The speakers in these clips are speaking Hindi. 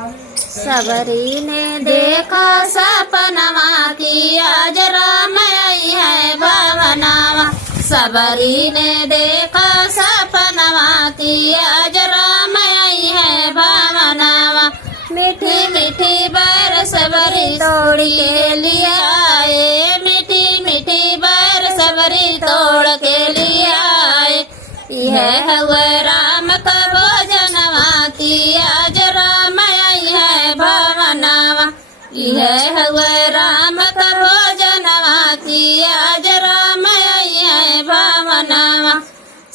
सबरी ने देखा सपनवा की आज राम आई है भवनवा। सबरी ने देखा सपनवा की आज राम आई है भवनवा। मीठी मीठी बरसबरी तोड़ के लिए आए, मीठी मीठी बरसबरी तोड़ के लिए आए। यह हुआ राम का भोजनवा की आज राम आई है भवनवा। यह हुआ राम का भोजनवा की आज राम आई है भवनवा।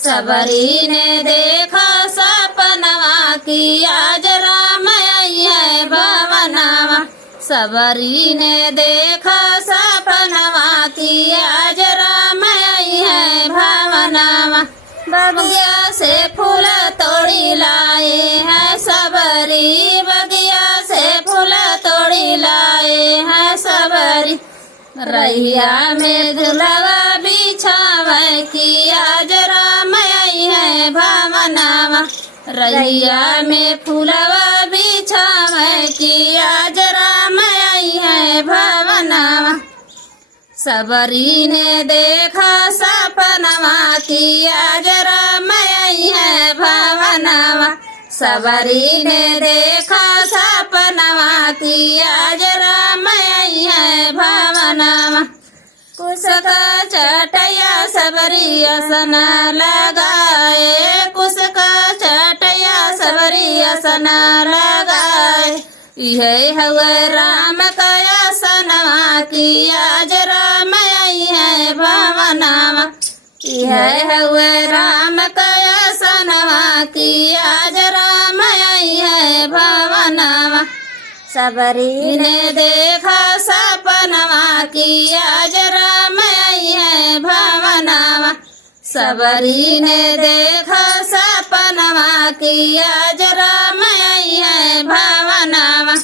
सबरी ने देखा सपनवा की आज राम आई है भवनवा। सबरी ने देखा सपनवा की आज राम आई है भवनवा। बगिया से फूल तोड़ी लाए हैं सबरी, बगिया से फूल तोड़ी लाए हैं सबरी। रैया में दुल्हवा बिछावे की आज राम आई है भवनवा। रैया में फूलवा बिछावे की आज राम आई है भवनवा। सबरी ने देखा सपनवा की आज राम आई है भवनवा। सबरी ने देखा सपनवा की आज राम आई है भवनवा। कुसका चटैया सबरी आसन लगाए, कुसका चटैया सबरी आसन लगाए। यह हुआ राम का आसनवा की आज राम आई है भवनवा। यह हुआ राम का आसनवा की आज राम आई है भवनवा। सबरी ने देखा सपनवा की आज राम आई है भवनवा। सबरी ने देखा सपनवा की आज राम आई है भवनवा।